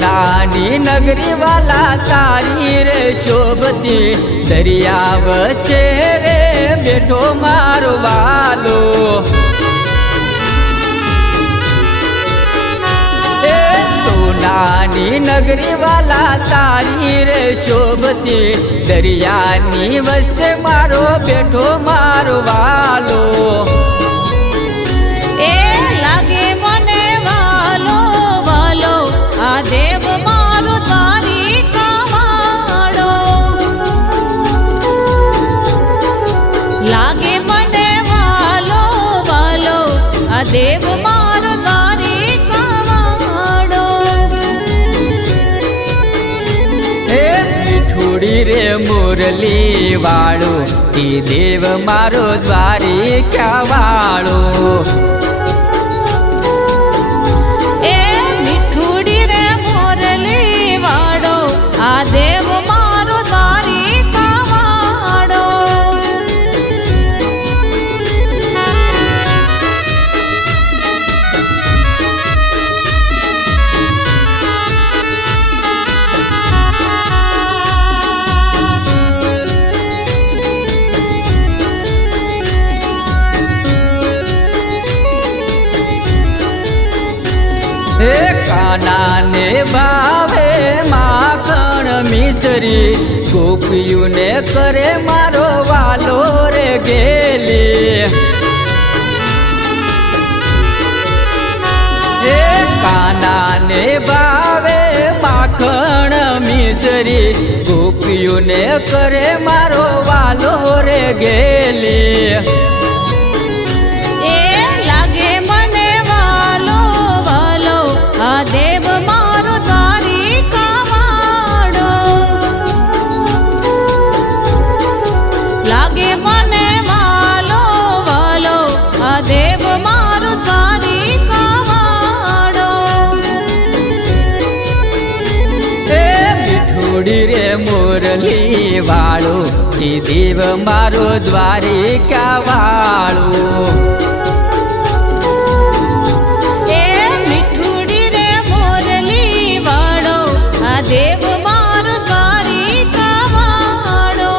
સોનાની નગરી વાલા તારી રે શોભતી દરિયા વચ્ચે રે બેઠો મારો વાલો સોનાની નગરી વાલા તારી રે શોભતી દરિયાની વચ્ચે મારો બેઠો મારો વાલો એ લાગે મને વાલો વાલો આ દેવ મારો તારી કાવાડો લાગે મને વાલો વાલો આ દેવ મારો તારી કાવાડો હે મીઠુડી રે મુરલી વાળો એ દેવ મારો દ્વારિકા વાળો એ મીઠુડી રે મોરલી વાળો આ દેવ મારો તારી કાવાડો હે કાનાને ભાવે માખણ મિસરી ગોપીઓને કરે મારો વાલો રે ગેલી હે કાનાને ભાવે માખણ મિસરી ગોપીઓને કરે મારો વાલો રે ગેલી દેવ મારો તારી કાવાડો લાગે મને વાલો વાલો આ દેવ મારો તારી કાવાડો એ મીઠુડી રે મુરલી વાળો એ દેવ મારો દ્વારિકા વાળો દેવ મારો તારી કાવાડો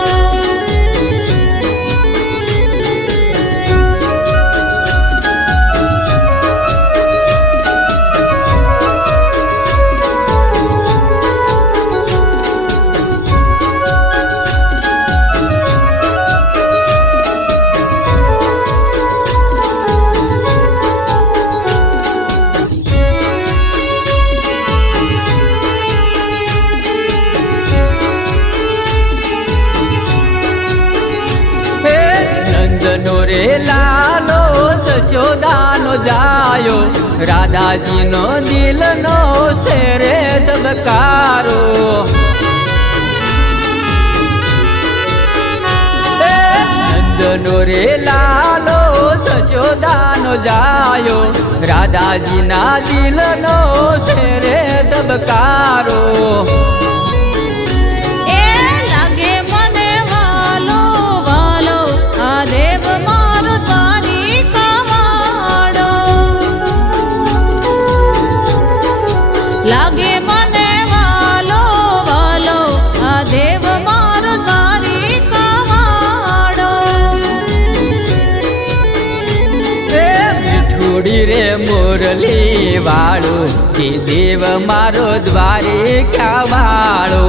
નંદનો રે લાલો જશોદાનો જાયો રાધાજીનો દિલનો શેરે ધબકારો નંદનો રે લાલો જશોદાનો જાયો રાધાજીના દિલનો શેરે ધબકારો દેવ મારો તારી કાવાડો લાગે મને વાલો વાલો આ દેવ મારો તારી કાવાડો મીઠુડી રે મુરલી વાળો એ દેવ મારો દ્વારિકા વાળો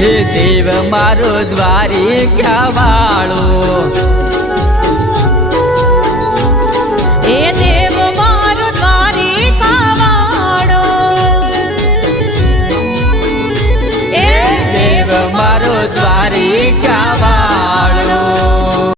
હે દેવ મારો દ્વારિકા વાળો એ દેવ મારો દ્વારિકા વાળો એ દેવ મારો દ્વારિકા